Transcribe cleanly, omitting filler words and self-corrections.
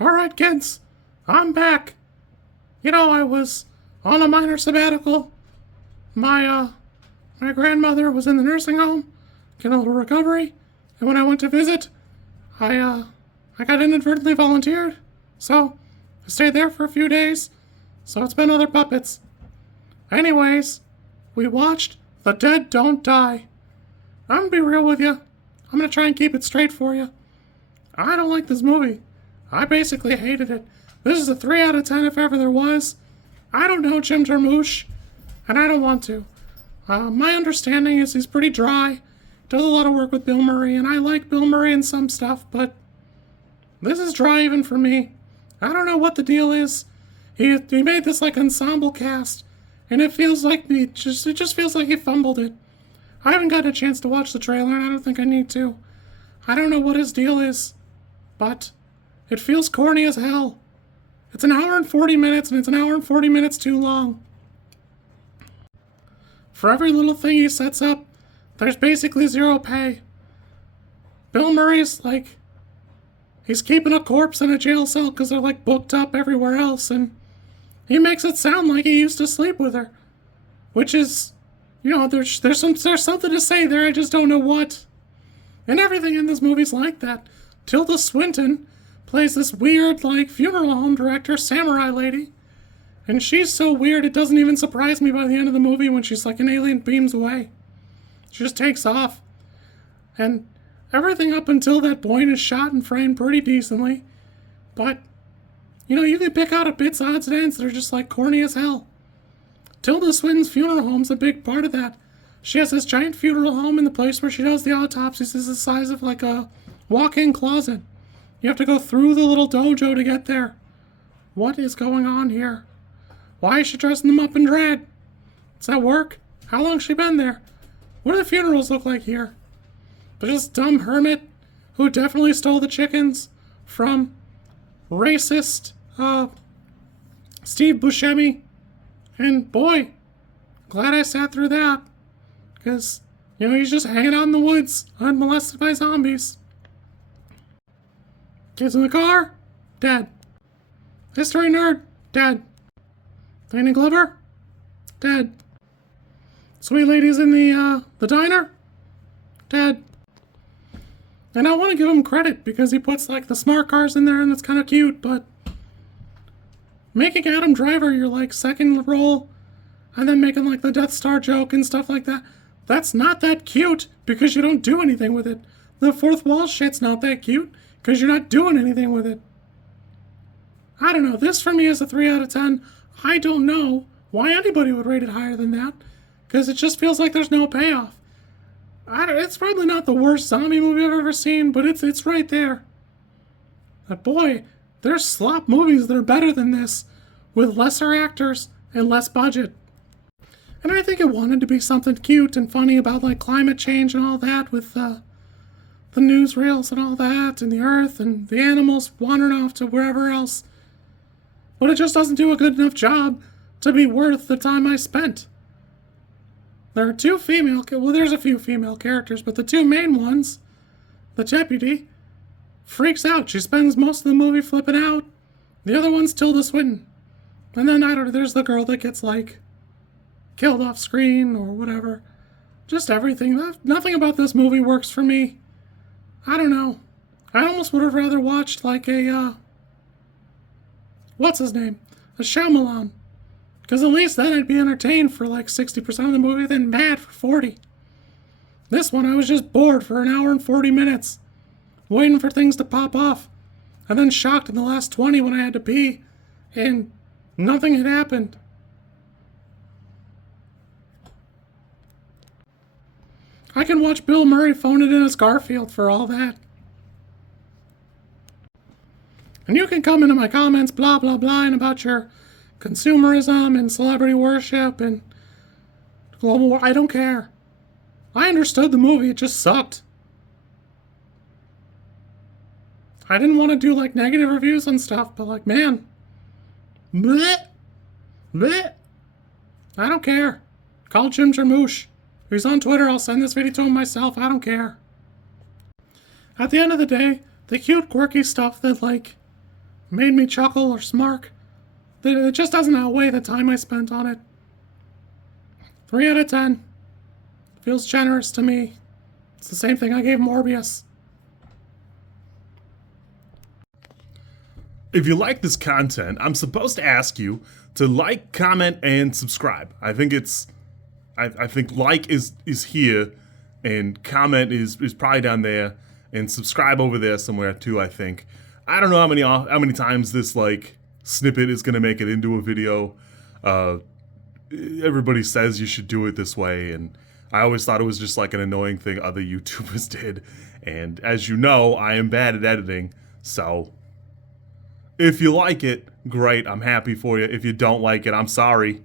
Alright, kids, I'm back. I was on a minor sabbatical. My grandmother was in the nursing home, getting a little recovery, and when I went to visit, I got inadvertently volunteered, so I stayed there for a few days, so it's been other puppets. Anyways, we watched The Dead Don't Die. I'm gonna be real with you. I'm gonna try and keep it straight for you. I don't like this movie. I basically hated it. This is a 3 out of 10 if ever there was. I don't know Jim Jarmush, and I don't want to. My understanding is he's pretty dry, does a lot of work with Bill Murray, and I like Bill Murray in some stuff, but this is dry even for me. I don't know what the deal is. He made this like ensemble cast, and it just feels like he fumbled it. I haven't gotten a chance to watch the trailer, and I don't think I need to. I don't know what his deal is, but it feels corny as hell. It's an hour and 40 minutes, and it's an hour and 40 minutes too long. For every little thing he sets up, there's basically zero pay. Bill Murray's like, he's keeping a corpse in a jail cell because they're like booked up everywhere else, and he makes it sound like he used to sleep with her, which is, there's something to say there. I just don't know what. And everything in this movie's like that. Tilda Swinton plays this weird, like, funeral home director, samurai lady. And she's so weird, it doesn't even surprise me by the end of the movie when she's like an alien beams away. She just takes off. And everything up until that point is shot and framed pretty decently. But, you can pick out a bits, odds, and ends that are just like corny as hell. Tilda Swinton's funeral home's a big part of that. She has this giant funeral home, and the place where she does the autopsies is the size of like a walk-in closet. You have to go through the little dojo to get there. What is going on here? Why is she dressing them up in drag? Does that work? How long's she been there? What do the funerals look like here? But this dumb hermit who definitely stole the chickens from racist Steve Buscemi. And boy, glad I sat through that. Because, he's just hanging out in the woods, unmolested by zombies. Kids in the car? Dead. History nerd? Dead. Danny Glover? Dead. Sweet ladies in the diner? Dead. And I want to give him credit because he puts like the smart cars in there and it's kind of cute, but making Adam Driver your like second role and then making like the Death Star joke and stuff like that, that's not that cute because you don't do anything with it. The fourth wall shit's not that cute because you're not doing anything with it. I don't know. This for me is a 3 out of 10. I don't know why anybody would rate it higher than that because it just feels like there's no payoff. It's probably not the worst zombie movie I've ever seen, but it's right there. But boy, there's slop movies that are better than this with lesser actors and less budget. And I think it wanted to be something cute and funny about like climate change and all that with the newsreels and all that and the earth and the animals wandering off to wherever else. But it just doesn't do a good enough job to be worth the time I spent. There are there's a few female characters, but the two main ones, the deputy, freaks out. She spends most of the movie flipping out. The other one's Tilda Swinton. And then, there's the girl that gets, like, killed off screen or whatever. Just everything. Nothing about this movie works for me. I don't know. I almost would have rather watched, like, what's his name? A Shyamalan. Because at least then I'd be entertained for like 60% of the movie, then mad for 40. This one I was just bored for an hour and 40 minutes, waiting for things to pop off, and then shocked in the last 20 when I had to pee, and nothing had happened. I can watch Bill Murray phone it in as Garfield for all that. And you can come into my comments blah blah blah and about your consumerism and celebrity worship and global war. I don't care. I understood the movie, it just sucked. I didn't want to do like negative reviews and stuff, but like, man. Bleh. Bleh. I don't care. Call Jim Jarmush. He's on Twitter, I'll send this video to him myself, I don't care. At the end of the day, the cute, quirky stuff that like made me chuckle or smirk. It just doesn't outweigh the time I spent on it. 3 out of 10. Feels generous to me. It's the same thing I gave Morbius. If you like this content, I'm supposed to ask you to like, comment, and subscribe. I think like is here, and comment is probably down there, and subscribe over there somewhere too. I think. I don't know how many times this like snippet is gonna make it into a video. Everybody says you should do it this way, and I always thought it was just like an annoying thing other YouTubers did. And as you know, I am bad at editing, so if you like it, great, I'm happy for you. If you don't like it, I'm sorry.